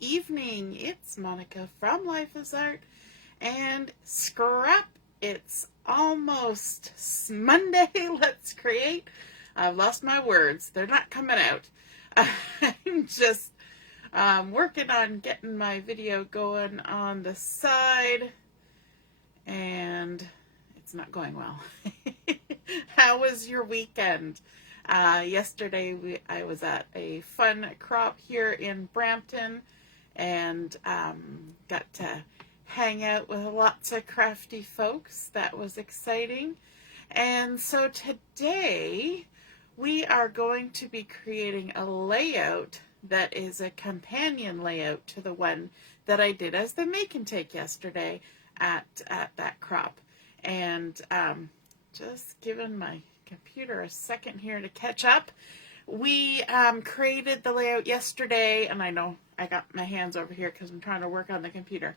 evening. It's Monica from Life is Art and Scrap. It's almost Monday. Let's create. I've lost my words. They're not coming out. I'm just working on getting my video going on the side, and it's not going well. How was your weekend? Yesterday I was at a fun crop here in Brampton and got to hang out with lots of crafty folks. That was exciting. And so today we are going to be creating a layout that is a companion layout to the one that I did as the make and take yesterday at that crop. And just giving my computer a second here to catch up. We created the layout yesterday, and I know I got my hands over here because I'm trying to work on the computer.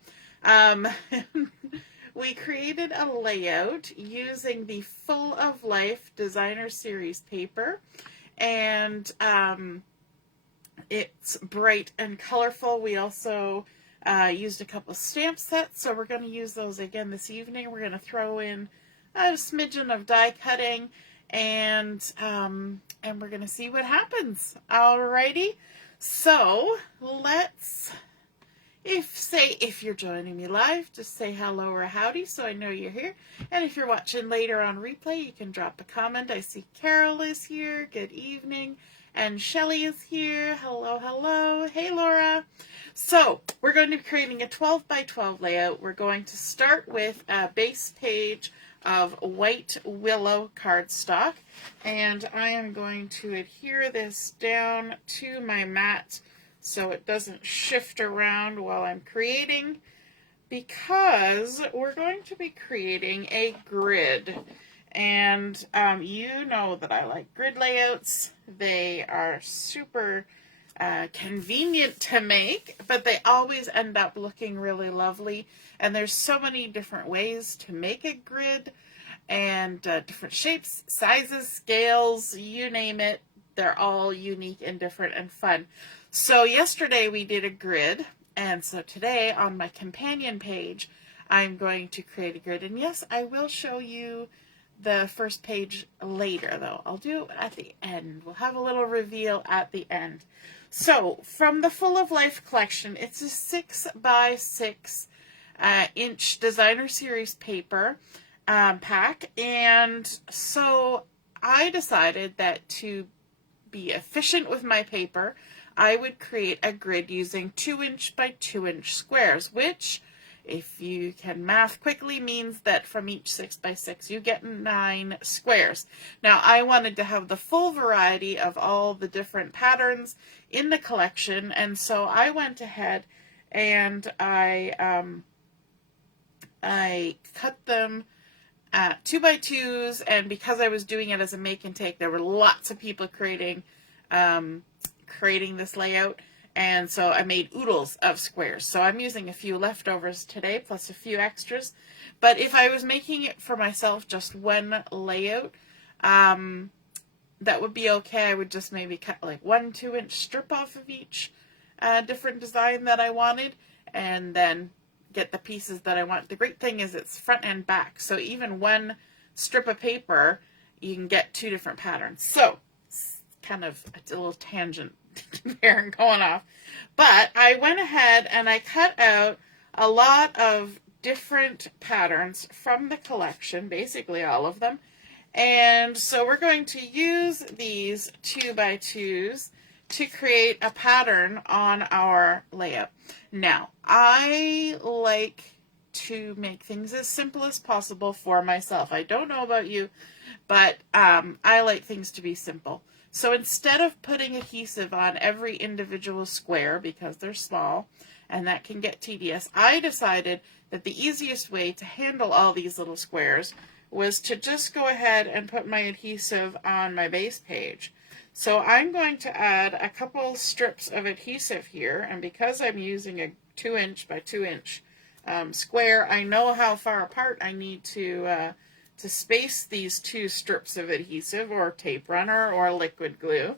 We created a layout using the Full of Life Designer Series paper, and it's bright and colorful. We also used a couple stamp sets, so we're going to use those again this evening. We're going to throw in a smidgen of die cutting, and we're going to see what happens. Alrighty, so let's, if you're joining me live, just say hello or howdy so I know you're here. And if you're watching later on replay, you can drop a comment. I see Carol is here. Good evening. And Shelly is here. Hello, hello. Hey, Laura. So we're going to be creating a 12 by 12 layout. We're going to start with a base page of white Willow cardstock, and I am going to adhere this down to my mat so it doesn't shift around while I'm creating, because we're going to be creating a grid. And you know that I like grid layouts. They are super convenient to make, but they always end up looking really lovely. And there's so many different ways to make a grid, and different shapes, sizes, scales, you name it. They're all unique and different and fun. So yesterday we did a grid, and so today on my companion page, I'm going to create a grid. And yes, I will show you the first page later, though. I'll do it at the end. We'll have a little reveal at the end. So from the Full of Life collection, it's a 6 by 6 inch designer series paper pack. And so I decided that to be efficient with my paper, I would create a grid using 2 inch by 2 inch squares, which, if you can math quickly, means that from each 6 by 6 you get 9 squares. Now I wanted to have the full variety of all the different patterns in the collection, and so I went ahead and I cut them at 2 by 2s, and because I was doing it as a make and take, there were lots of people creating this layout. And so I made oodles of squares. So I'm using a few leftovers today, plus a few extras. But if I was making it for myself, just one layout, that would be okay. I would just maybe cut like 1 2-inch strip off of each different design that I wanted, and then get the pieces that I want. The great thing is it's front and back. So even one strip of paper, you can get 2 different patterns. So it's kind of a little tangent there going off, but I went ahead and I cut out a lot of different patterns from the collection, basically all of them. And so we're going to use these 2 by 2s to create a pattern on our layout. Now, I like to make things as simple as possible for myself. I don't know about you, but I like things to be simple. So instead of putting adhesive on every individual square, because they're small and that can get tedious, I decided that the easiest way to handle all these little squares was to just go ahead and put my adhesive on my base page. So I'm going to add a couple strips of adhesive here, and because I'm using a 2 inch by 2 inch square, I know how far apart I need to space these 2 strips of adhesive or tape runner or liquid glue.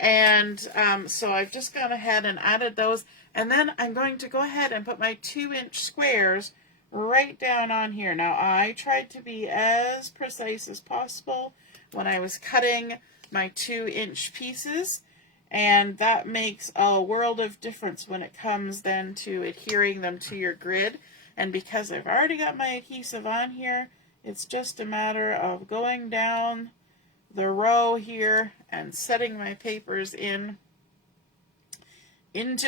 And so I've just gone ahead and added those, And then I'm going to go ahead and put my 2-inch squares right down on here. Now I tried to be as precise as possible when I was cutting my 2-inch pieces, and that makes a world of difference when it comes then to adhering them to your grid. And because I've already got my adhesive on here, it's just a matter of going down the row here and setting my papers into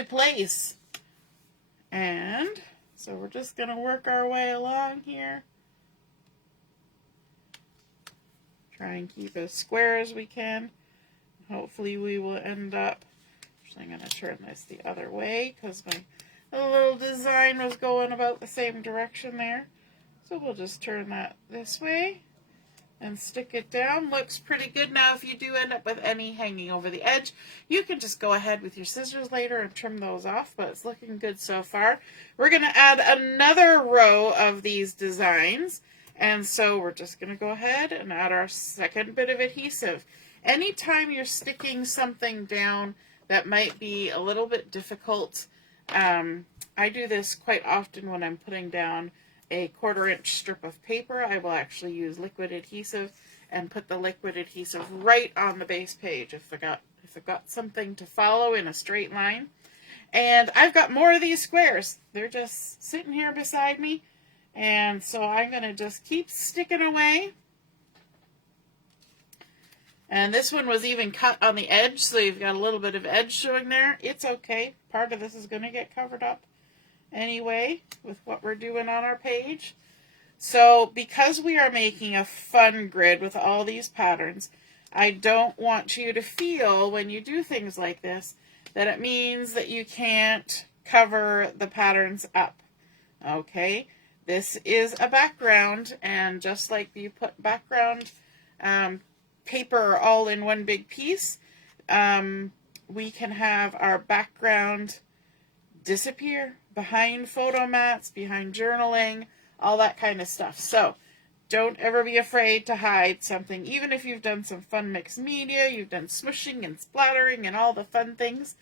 place. And so we're just going to work our way along here. Try and keep as square as we can. Hopefully we will end up, actually I'm going to turn this the other way because my little design was going about the same direction there. So we'll just turn that this way and stick it down. Looks pretty good. Now if you do end up with any hanging over the edge, you can just go ahead with your scissors later and trim those off, but it's looking good so far. We're going to add another row of these designs, and so we're just going to go ahead and add our second bit of adhesive. Anytime you're sticking something down that might be a little bit difficult, I do this quite often when I'm putting down a 1/4-inch strip of paper. I will actually use liquid adhesive and put the liquid adhesive right on the base page if I've got something to follow in a straight line. And I've got more of these squares. They're just sitting here beside me, and so I'm going to just keep sticking away. And this one was even cut on the edge, so you've got a little bit of edge showing there. It's okay. Part of this is going to get covered up anyway with what we're doing on our page. So because we are making a fun grid with all these patterns, I don't want you to feel when you do things like this that it means that you can't cover the patterns up. Okay, this is a background, and just like you put background paper all in one big piece, we can have our background disappear behind photo mats, behind journaling, all that kind of stuff. So don't ever be afraid to hide something. Even if you've done some fun mixed media, you've done smooshing and splattering and all the fun things,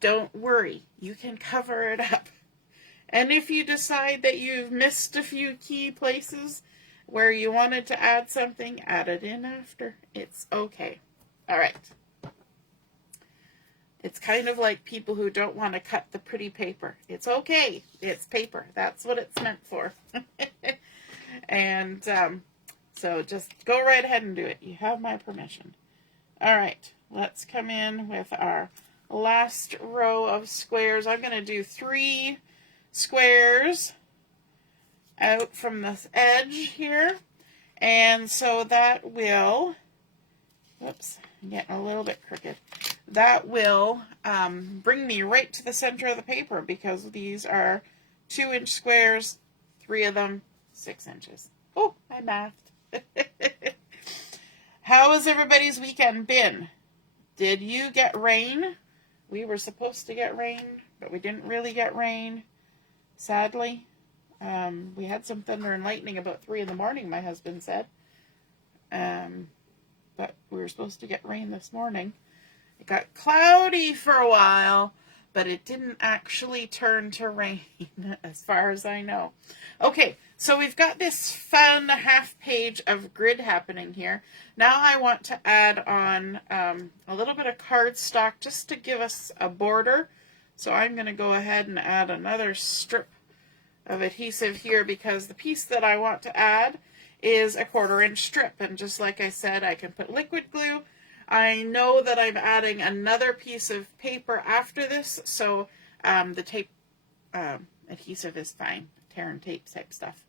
don't worry, you can cover it up. And if you decide that you've missed a few key places where you wanted to add something, add it in after. It's okay. All right. It's kind of like people who don't want to cut the pretty paper. It's okay. It's paper. That's what it's meant for. And so just go right ahead and do it. You have my permission. All right. Let's come in with our last row of squares. I'm going to do 3 squares out from this edge here, and so that will, whoops, I'm getting a little bit crooked, that will bring me right to the center of the paper, because these are 2-inch squares, 3 of them 6 inches. Oh, I mathed. How has everybody's weekend been? Did you get rain? We were supposed to get rain, but we didn't really get rain, sadly. We had some thunder and lightning about 3 in the morning, my husband said. But we were supposed to get rain this morning. It got cloudy for a while, but it didn't actually turn to rain, as far as I know. Okay, so we've got this fun half page of grid happening here. Now I want to add on a little bit of cardstock just to give us a border. So I'm going to go ahead and add another strip of adhesive here, because the piece that I want to add is a 1/4-inch strip, and just like I said, I can put liquid glue. I know that I'm adding another piece of paper after this, so the tape adhesive is fine, tear and tape type stuff.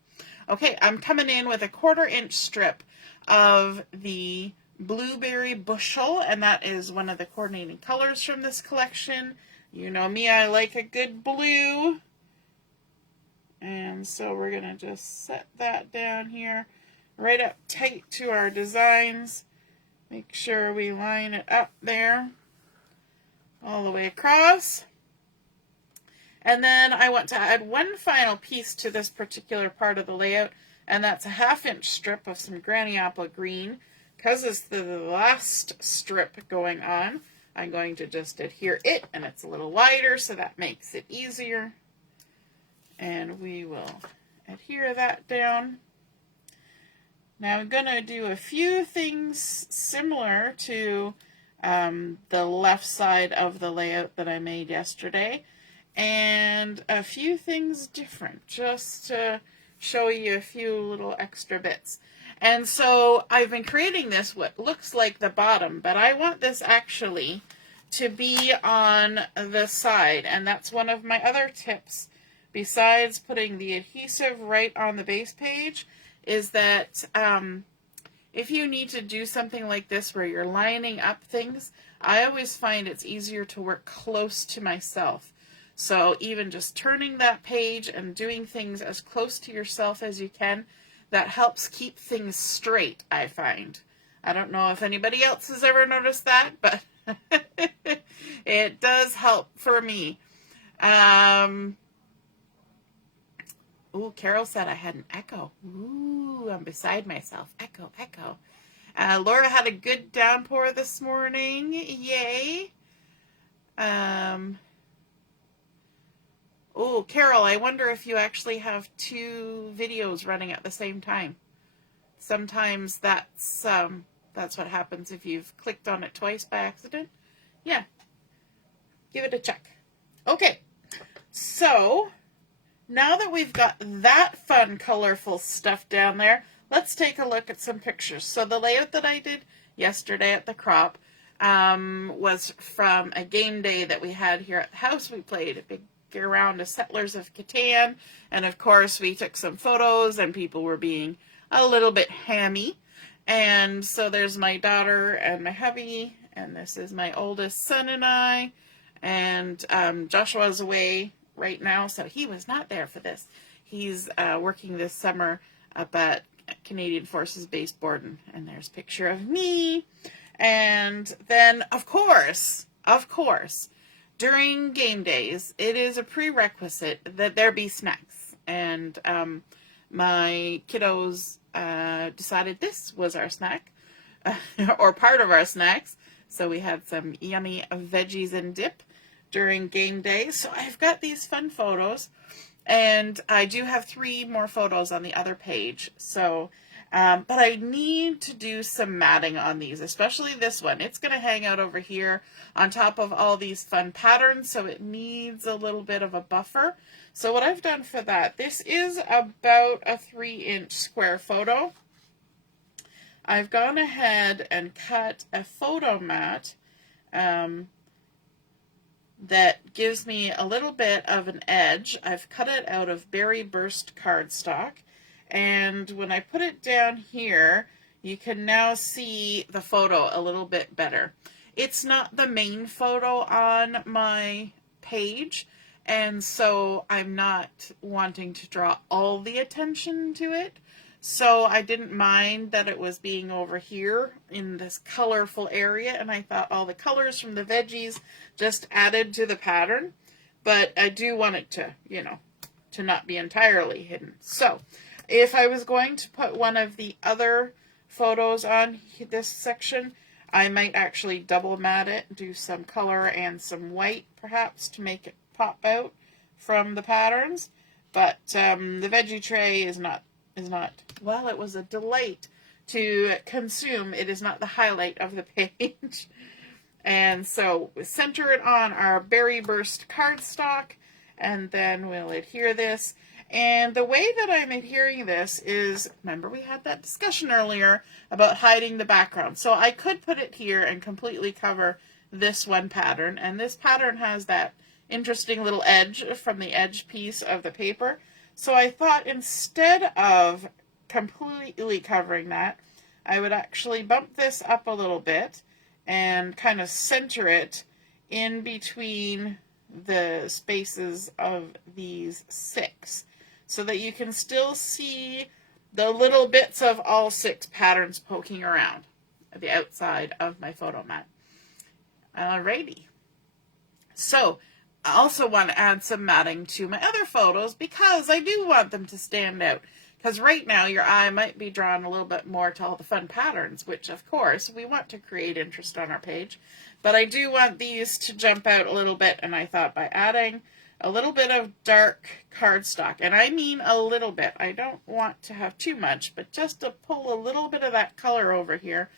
Okay, I'm coming in with a 1/4-inch strip of the Blueberry Bushel, and that is one of the coordinating colors from this collection. You know me, I like a good blue. And so we're going to just set that down here, right up tight to our designs. Make sure we line it up there, all the way across. And then I want to add one final piece to this particular part of the layout, and that's a 1/2-inch strip of some Granny Apple Green. Because it's the last strip going on, I'm going to just adhere it, and it's a little wider, so that makes it easier. And we will adhere that down. Now I'm going to do a few things similar to the left side of the layout that I made yesterday, and a few things different, just to show you a few little extra bits. And so I've been creating this, what looks like the bottom, but I want this actually to be on the side, and that's one of my other tips, besides putting the adhesive right on the base page, is that if you need to do something like this where you're lining up things, I always find it's easier to work close to myself. So even just turning that page and doing things as close to yourself as you can, that helps keep things straight, I find. I don't know if anybody else has ever noticed that, but it does help for me. Ooh, Carol said I had an echo. Ooh, I'm beside myself. Echo, echo. Laura had a good downpour this morning. Yay. Oh, Carol, I wonder if you actually have two videos running at the same time. Sometimes that's what happens if you've clicked on it twice by accident. Yeah. Give it a check. Okay. So, now that we've got that fun, colorful stuff down there, let's take a look at some pictures. So the layout that I did yesterday at the crop was from a game day that we had here at the house. We played a big round of Settlers of Catan, and of course we took some photos, and people were being a little bit hammy. And so there's my daughter and my hubby, and this is my oldest son and I, and Joshua's away right now, so he was not there for this. He's working this summer up at Canadian Forces Base Borden, and there's a picture of me. And then, of course, during game days, it is a prerequisite that there be snacks. And my kiddos decided this was our snack, or part of our snacks. So we had some yummy veggies and dip during game day. So I've got these fun photos, and I do have 3 more photos on the other page. So, but I need to do some matting on these, especially this one. It's going to hang out over here on top of all these fun patterns, so it needs a little bit of a buffer. So what I've done for that, this is about a 3-inch square photo. I've gone ahead and cut a photo mat that gives me a little bit of an edge. I've cut it out of berry burst cardstock, and when I put it down here, you can now see the photo a little bit better. It's not the main photo on my page, and so I'm not wanting to draw all the attention to it. So I didn't mind that it was being over here in this colorful area, and I thought all the colors from the veggies just added to the pattern. But I do want it to, to not be entirely hidden. So if I was going to put one of the other photos on this section, I might actually double mat it, do some color and some white perhaps to make it pop out from the patterns. But the veggie tray is not, well, it was a delight to consume. It is not the highlight of the page. And so we center it on our berry burst cardstock, and then we'll adhere this. And the way that I'm adhering this is, remember we had that discussion earlier about hiding the background. So I could put it here and completely cover this one pattern. And this pattern has that interesting little edge from the edge piece of the paper. So I thought instead of completely covering that, I would actually bump this up a little bit and kind of center it in between the spaces of these 6, so that you can still see the little bits of all 6 patterns poking around at the outside of my photo mat. Alrighty. So I also want to add some matting to my other photos because I do want them to stand out. Because right now your eye might be drawn a little bit more to all the fun patterns, which of course we want to create interest on our page. But I do want these to jump out a little bit, and I thought by adding a little bit of dark cardstock, and I mean a little bit, I don't want to have too much, but just to pull a little bit of that color over here,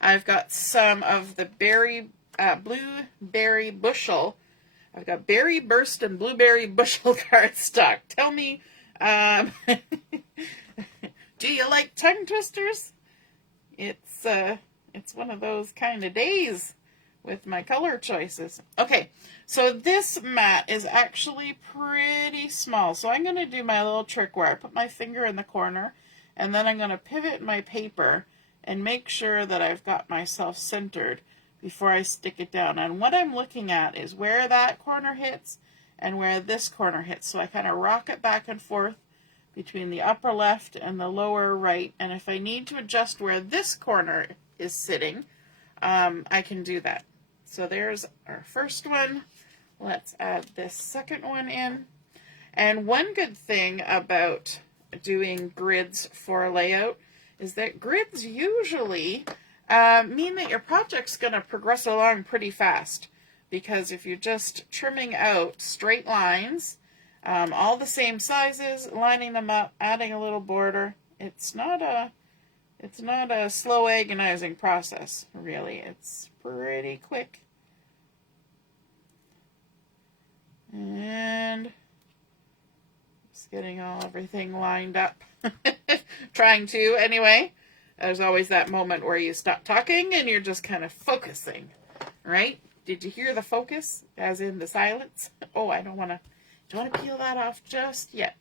I've got some of the blueberry bushel. I've got berry burst and blueberry bushel cardstock. Tell me, do you like tongue twisters? It's one of those kind of days with my color choices. Okay, so this mat is actually pretty small. So I'm going to do my little trick where I put my finger in the corner, and then I'm going to pivot my paper and make sure that I've got myself centered before I stick it down. And what I'm looking at is where that corner hits and where this corner hits. So I kind of rock it back and forth between the upper left and the lower right. And if I need to adjust where this corner is sitting, I can do that. So there's our first one. Let's add this second one in. And one good thing about doing grids for a layout is that grids usually mean that your project's going to progress along pretty fast. Because if you're just trimming out straight lines, all the same sizes, lining them up, adding a little border, it's not a slow agonizing process, really. It's pretty quick. And just getting everything lined up. Trying to, anyway. There's always that moment where you stop talking and you're just kind of focusing, right? Did you hear the focus, as in the silence? Oh, I don't want to peel that off just yet.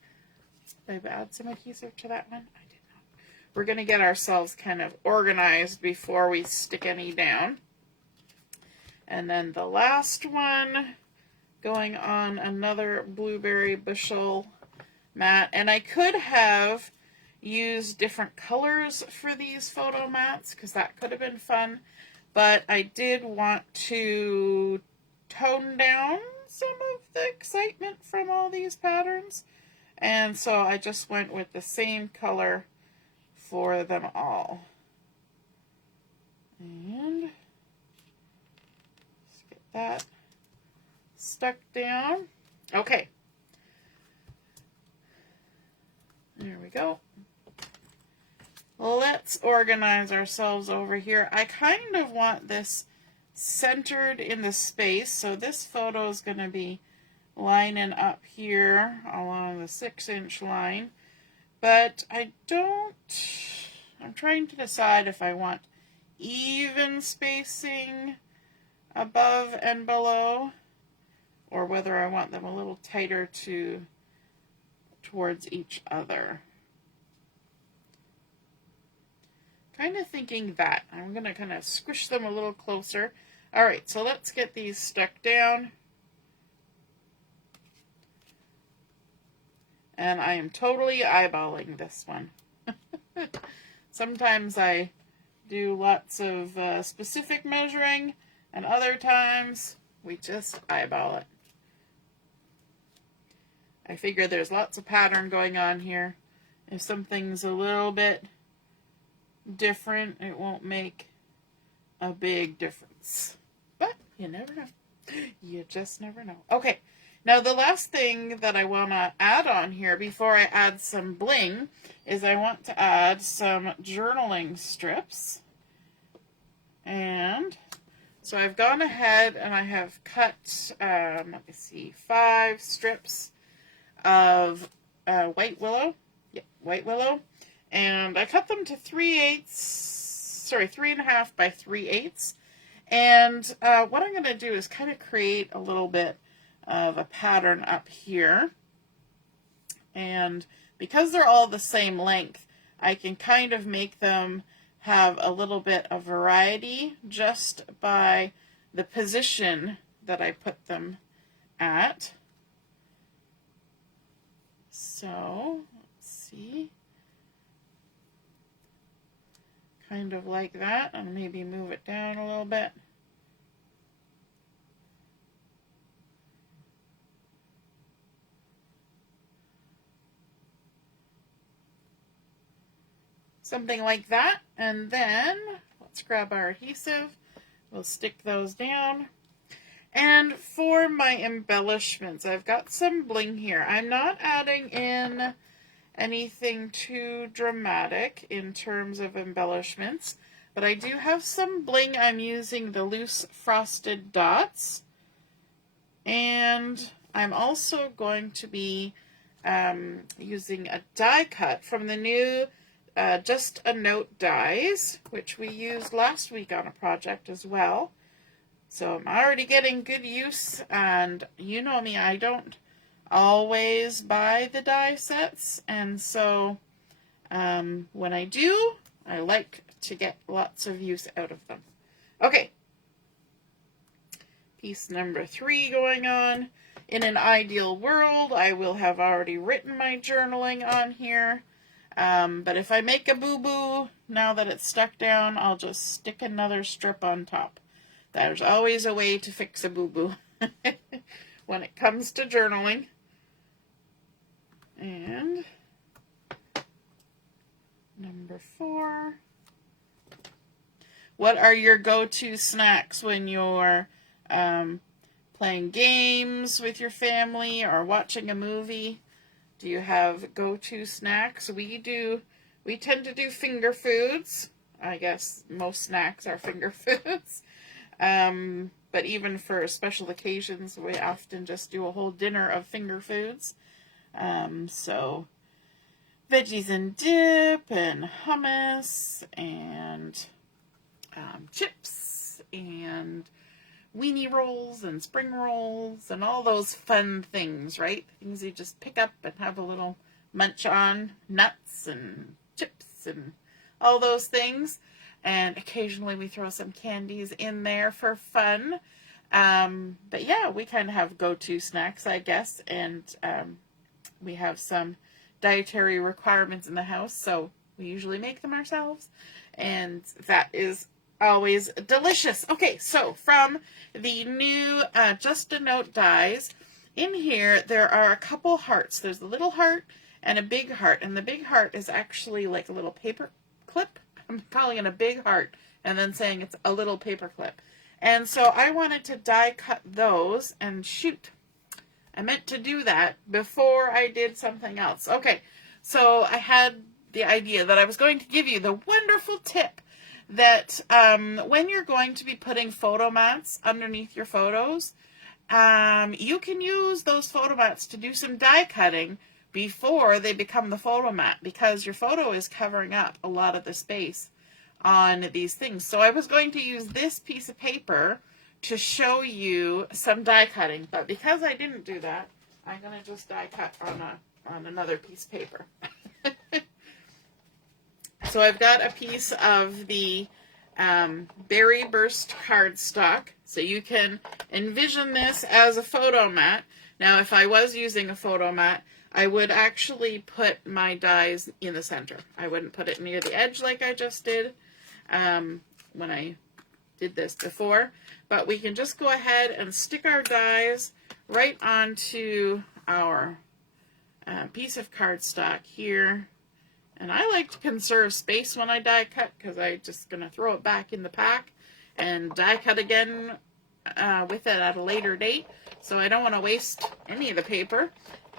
Did I add some adhesive to that one? I did not. We're going to get ourselves kind of organized before we stick any down. And then the last one, going on another blueberry bushel mat. And I could have used different colors for these photo mats, because that could have been fun. But I did want to tone down some of the excitement from all these patterns. And so I just went with the same color for them all. And let's get that stuck down. Okay. There we go. Let's organize ourselves over here. I kind of want this centered in the space, so this photo is going to be lining up here along the 6-inch line. But I'm trying to decide if I want even spacing above and below, or whether I want them a little tighter towards each other. Kind of thinking that. I'm going to kind of squish them a little closer. Alright, so let's get these stuck down. And I am totally eyeballing this one. Sometimes I do lots of specific measuring, and other times we just eyeball it. I figure there's lots of pattern going on here. If something's a little bit different, it won't make a big difference. But you never know. You just never know. Okay, now the last thing that I want to add on here before I add some bling is I want to add some journaling strips. And so I've gone ahead and I have cut, let me see, 5 strips of white willow. Yeah, white willow. And I cut them to 3.5 by 3/8. And what I'm going to do is kind of create a little bit of a pattern up here. And because they're all the same length, I can kind of make them have a little bit of variety just by the position that I put them at. So, let's see. Kind of like that, and maybe move it down a little bit. something like that. And then let's grab our adhesive. We'll stick those down. And for my embellishments, I've got some bling here. I'm not adding in anything too dramatic in terms of embellishments, but I do have some bling. I'm using the loose frosted dots, and I'm also going to be using a die cut from the new Just a Note dies, which we used last week on a project as well. So I'm already getting good use, and you know me, I don't always buy the die sets, and so when I do, I like to get lots of use out of them. Okay, piece number 3 going on. In an ideal world, I will have already written my journaling on here, but if I make a boo-boo, now that it's stuck down, I'll just stick another strip on top. There's always a way to fix a boo-boo when it comes to journaling. And number 4. What are your go-to snacks when you're playing games with your family or watching a movie? Do you have go-to snacks? We tend to do finger foods. I guess most snacks are finger foods. But even for special occasions, we often just do a whole dinner of finger foods. So veggies and dip and hummus and chips and weenie rolls and spring rolls and all those fun things, right? Things you just pick up and have a little munch on, nuts and chips and all those things. And occasionally we throw some candies in there for fun. But yeah, we kind of have go-to snacks, I guess. And we have some dietary requirements in the house, so we usually make them ourselves. And that is always delicious. Okay, so from the new Just a Note dies, in here there are a couple hearts. There's a little heart and a big heart. And the big heart is actually like a little paper clip. I'm calling it a big heart and then saying it's a little paper clip. And so I wanted to die cut those, and shoot, I meant to do that before I did something else. Okay, so I had the idea that I was going to give you the wonderful tip that when you're going to be putting photo mats underneath your photos, you can use those photo mats to do some die cutting before they become the photo mat, because your photo is covering up a lot of the space on these things. So I was going to use this piece of paper to show you some die cutting, but because I didn't do that, I'm going to just die cut on another piece of paper. So I've got a piece of the berry burst cardstock, so you can envision this as a photo mat. Now, if I was using a photo mat, I would actually put my dies in the center. I wouldn't put it near the edge like I just did when I did this before. But we can just go ahead and stick our dies right onto our piece of cardstock here. And I like to conserve space when I die cut, because I'm just going to throw it back in the pack and die cut again with it at a later date. So I don't want to waste any of the paper.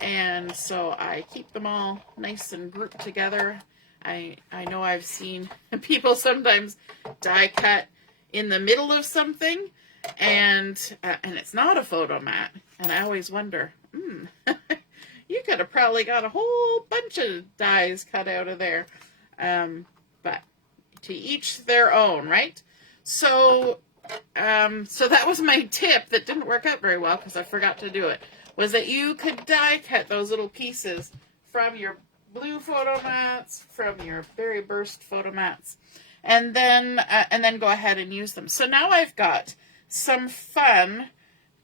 And so I keep them all nice and grouped together. I know I've seen people sometimes die cut in the middle of something, and it's not a photo mat. And I always wonder, you could have probably got a whole bunch of dies cut out of there. But to each their own, right? So that was my tip that didn't work out very well because I forgot to do it, was that you could die cut those little pieces from your blue photo mats, from your berry burst photo mats, and then go ahead and use them. So now I've got some fun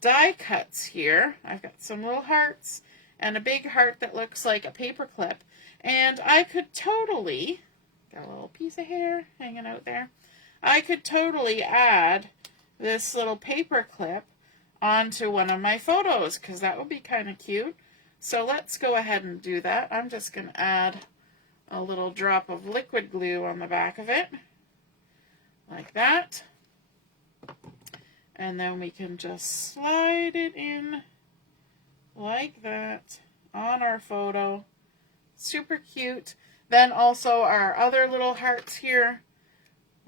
die cuts here. I've got some little hearts and a big heart that looks like a paper clip. And I could totally, got a little piece of hair hanging out there, I could totally add this little paper clip onto one of my photos, because that would be kind of cute. So let's go ahead and do that. I'm just going to add a little drop of liquid glue on the back of it, like that. And then we can just slide it in like that on our photo. Super cute. Then also our other little hearts here.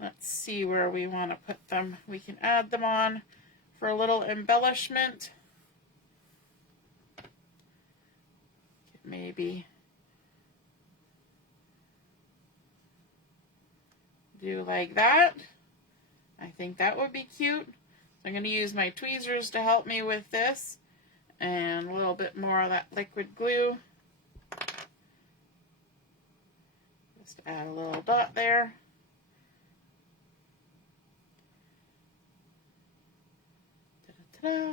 Let's see where we want to put them. We can add them on for a little embellishment. Maybe do like that. I think that would be cute. I'm going to use my tweezers to help me with this, and a little bit more of that liquid glue. Just add a little dot there. Ta-da-ta-da.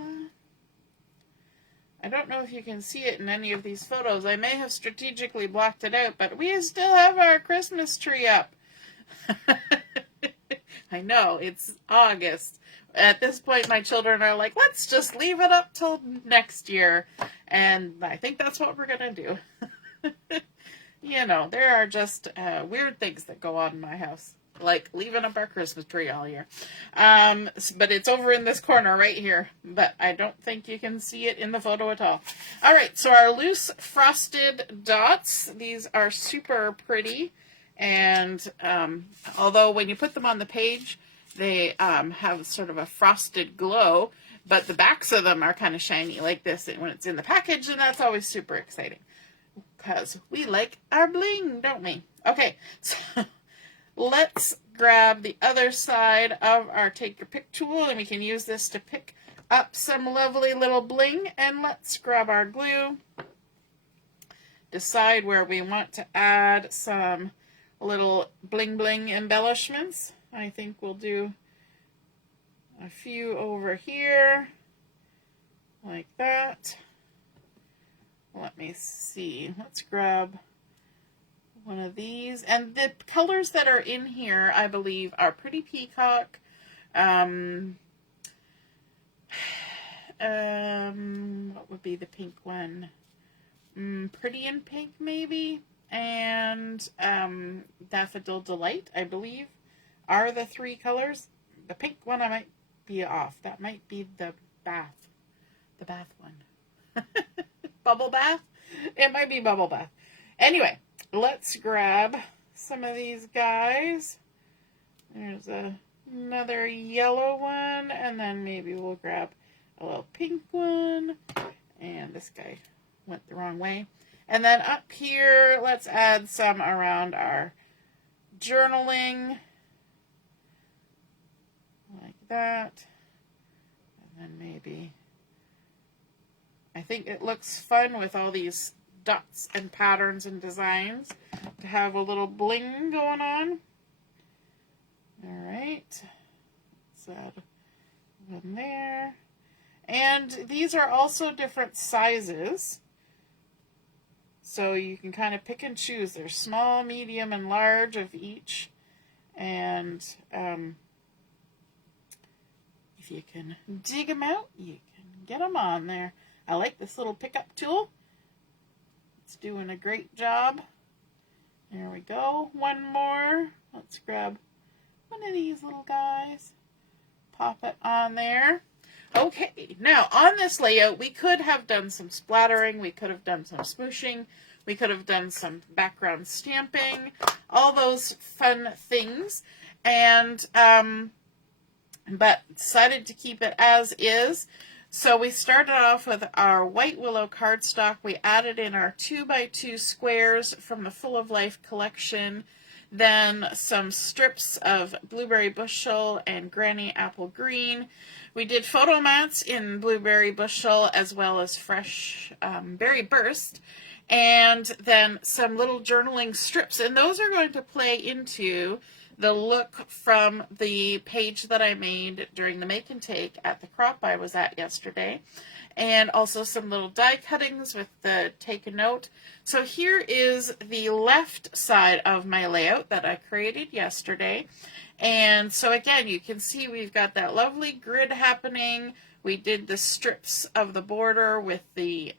I don't know if you can see it in any of these photos. I may have strategically blocked it out, but we still have our Christmas tree up. I know, it's August. At this point, my children are like, let's just leave it up till next year. And I think that's what we're going to do. You know, there are just weird things that go on in my house, like leaving up our Christmas tree all year. But it's over in this corner right here. But I don't think you can see it in the photo at all. All right, so our loose frosted dots, these are super pretty. And although when you put them on the page, they have sort of a frosted glow, but the backs of them are kind of shiny like this when it's in the package, and that's always super exciting because we like our bling, don't we? Okay, so let's grab the other side of our Take Your Pick tool, and we can use this to pick up some lovely little bling, and let's grab our glue, decide where we want to add some little bling bling embellishments. I think we'll do a few over here, like that. Let me see. Let's grab one of these. And the colors that are in here, I believe, are Pretty Peacock. What would be the pink one? Pretty in Pink, maybe? And Daffodil Delight, I believe, are the three colors. The pink one I might be off. That might be the bath one. Bubble bath? It might be bubble bath. Anyway, let's grab some of these guys. There's another yellow one, and then maybe we'll grab a little pink one. And this guy went the wrong way. And then up here, let's add some around our journaling. Like that. And then maybe, I think it looks fun with all these dots and patterns and designs to have a little bling going on. All right. Let's add one there. And these are also different sizes. So you can kind of pick and choose. There's small, medium, and large of each. And if you can dig them out, you can get them on there. I like this little pickup tool. It's doing a great job. There we go. One more. Let's grab one of these little guys. Pop it on there. Okay, now on this layout, we could have done some splattering, we could have done some smooshing, we could have done some background stamping, all those fun things, and but decided to keep it as is. So we started off with our white Willow cardstock. We added in our 2x2 squares from the Full of Life collection, then some strips of Blueberry Bushel and Granny Apple Green. We did photo mats in Blueberry Bushel as well as Fresh Berry Burst, and then some little journaling strips, and those are going to play into the look from the page that I made during the make and take at the crop I was at yesterday, and also some little die cuttings with the take a note. So here is the left side of my layout that I created yesterday. And so again, you can see we've got that lovely grid happening. We did the strips of the border with the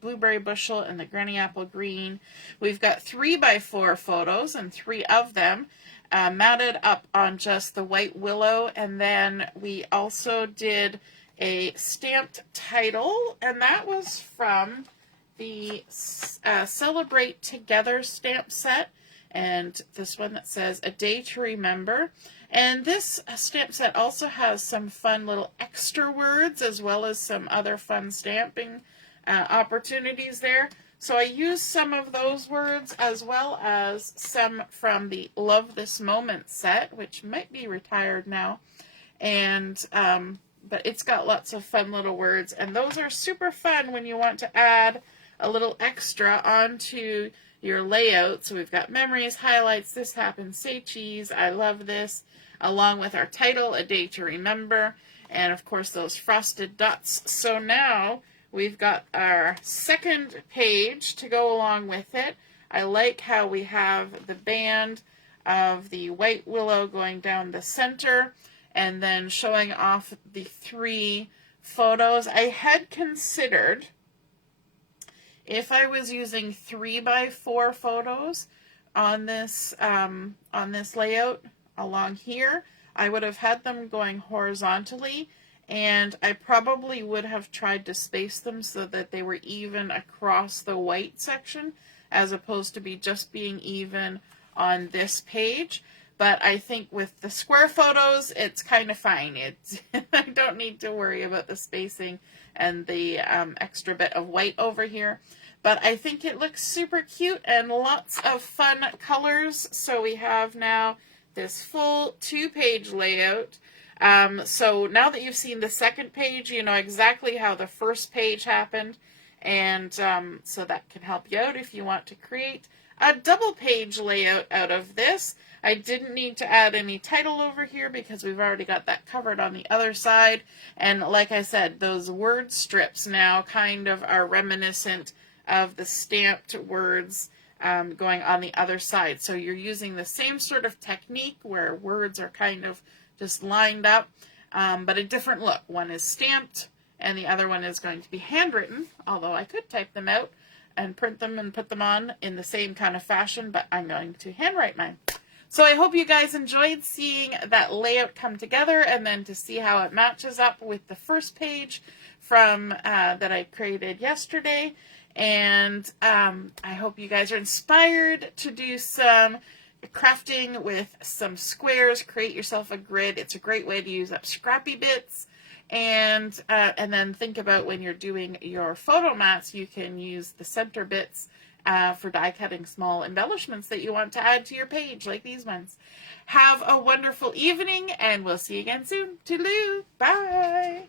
blueberry bushel and the granny apple green. We've got 3x4 photos, and 3 of them mounted up on just the white willow. And then we also did a stamped title, and that was from the Celebrate Together stamp set. And this one that says A Day to Remember. And this stamp set also has some fun little extra words as well as some other fun stamping opportunities there. So I used some of those words as well as some from the Love This Moment set, which might be retired now. And but it's got lots of fun little words, and those are super fun when you want to add a little extra onto your layout. So we've got memories, highlights, this happened, say cheese, I love this, along with our title, A Day to Remember, and of course those frosted dots. So now we've got our second page to go along with it. I like how we have the band of the white willow going down the center and then showing off the 3 photos. I had considered, if I was using 3x4 photos on this layout along here, I would have had them going horizontally, and I probably would have tried to space them so that they were even across the white section, as opposed to just being even on this page. But I think with the square photos, it's kind of fine. I don't need to worry about the spacing and the extra bit of white over here. But I think it looks super cute and lots of fun colors. So we have now this full 2-page layout. So now that you've seen the second page, you know exactly how the first page happened. And so that can help you out if you want to create a double-page layout out of this. I didn't need to add any title over here because we've already got that covered on the other side. And like I said, those word strips now kind of are reminiscent of the stamped words going on the other side. So you're using the same sort of technique where words are kind of just lined up, but a different look. One is stamped and the other one is going to be handwritten, although I could type them out and print them and put them on in the same kind of fashion, but I'm going to handwrite mine. So I hope you guys enjoyed seeing that layout come together, and then to see how it matches up with the first page from that I created yesterday. And I hope you guys are inspired to do some crafting with some squares. Create yourself a grid. It's a great way to use up scrappy bits. And then think about when you're doing your photo mats, you can use the center bits for die cutting small embellishments that you want to add to your page, like these ones. Have a wonderful evening, and we'll see you again soon. Toodaloo! Bye!